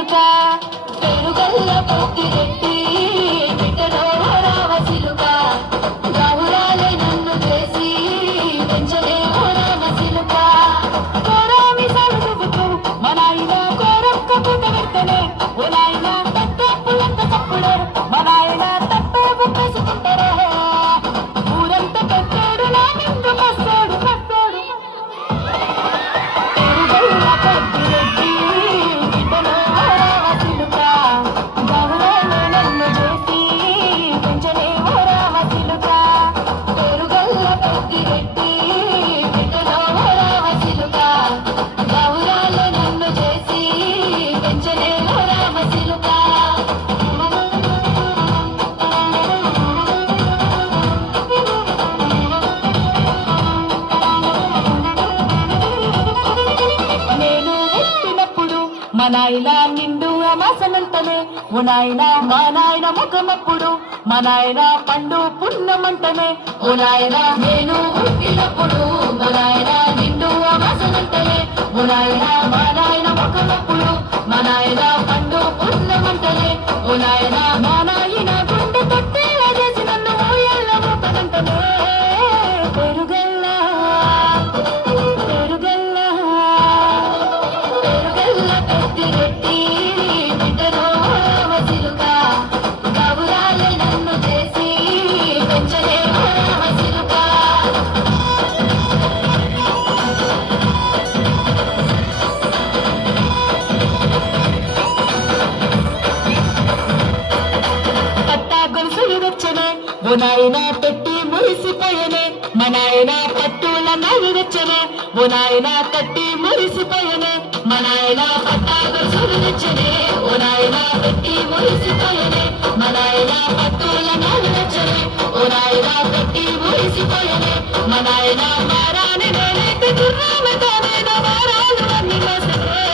చిలుక పెరుగల్ల పొత్తిరెట్టి బిడ్డలో రావ చిలుక రావురాలే నన్ను చేసి పెంచలే రావ చిలుక కోరామి సరుదుకు మా నాయన కోరక్క పుట్ట పెడతనే ఓ నాయన తప్పేపులంత తప్పుడే మా నాయన తప్పే ఒప్పేసుకుంటారే ఊరంతా పెద్దోడు నా నిండు మస్తోడు మస్తోడు పెరుగల్ల పొత్తిరెట్టి బిడ్డలో రావ చిలుక రావురాలే నన్ను చేసి పెంచలే రావ చిలుక పెరుగల్ల పొత్తిరెట్టి బిడ్డలో రావ చిలుక రావురాలే నన్ను చేసి పెంచలే రావ చిలుక నేను పుట్టినప్పుడు మా నాయన నిండు అమాసనంటనే ఓ నాయన మా నాయన ముఖమప్పుడు మా నాయన పండు పున్నమంటనే ఓ నాయన నేను పుట్టినప్పుడు మా నాయన నిండు అమాసనంటనే ఓ నాయన మా నాయన ముఖమప్పుడు మా నాయన పండు పున్నమంటనే ఓ నాయన మా నాయన గుండె తొట్టేలా చేసి నన్ను ఊయల్ల ఊపదంటనే పెరుగల్లా పెరుగల్లా పెరుగల్ల పొత్తిరెట్టి బిడ్డలో రావ చిలుక రావురాలే నన్ను చేసి పెంచలే రావ చిలుక పట్టా గొలుసులు వచ్చనే ఓ నాయన పెట్టి మురిసిపోయనే మా నాయన పట్టుల నవ్వు వచ్చనే ఓ నాయన కట్టి మురిసిపోయనే మా నాయన పట్టా గొలుసులు వచ్చనే ఓ నాయన పెట్టి మురిసిపోయనే మా నాయన పట్టుల నవ్వు వచ్చనే ఓ నాయన కట్టి మురిసిపోయనే మా నాయన మారాని నేనైతే గుర్రాలతోనే నా వారాలు అన్ని మోసనే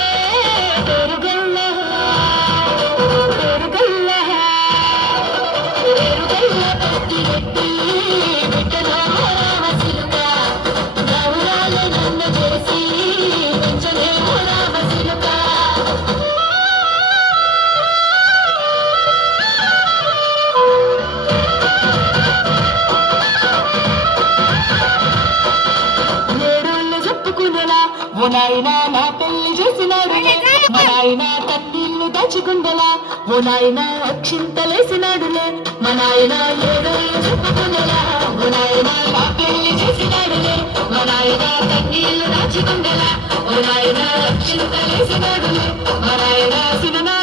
పెరుగల్లా పెరుగల్లా పెరుగల్ల పొత్తిరెట్టి బిడ్డలో రావ చిలుక రావురాలే నన్ను చేసి పెంచలే రావ చిలుక ఏడోళ్ళు చెప్పుకునేలా ఓ నాయన నా పెళ్లి చేసినాడు మా నాయన కన్నీళ్లు దాచుకుండలా ఓ నాయన అక్షింతలేసినాడులే మా నాయన ఏడోళ్ళు చెప్పుకునేలా ఓ నాయన నా పెళ్లి చేసినాడులే మా నాయన కన్నీళ్లు దాచుకుండలా ఓ నాయన అక్షింతలేసినాడులే మా నాయన సినిమా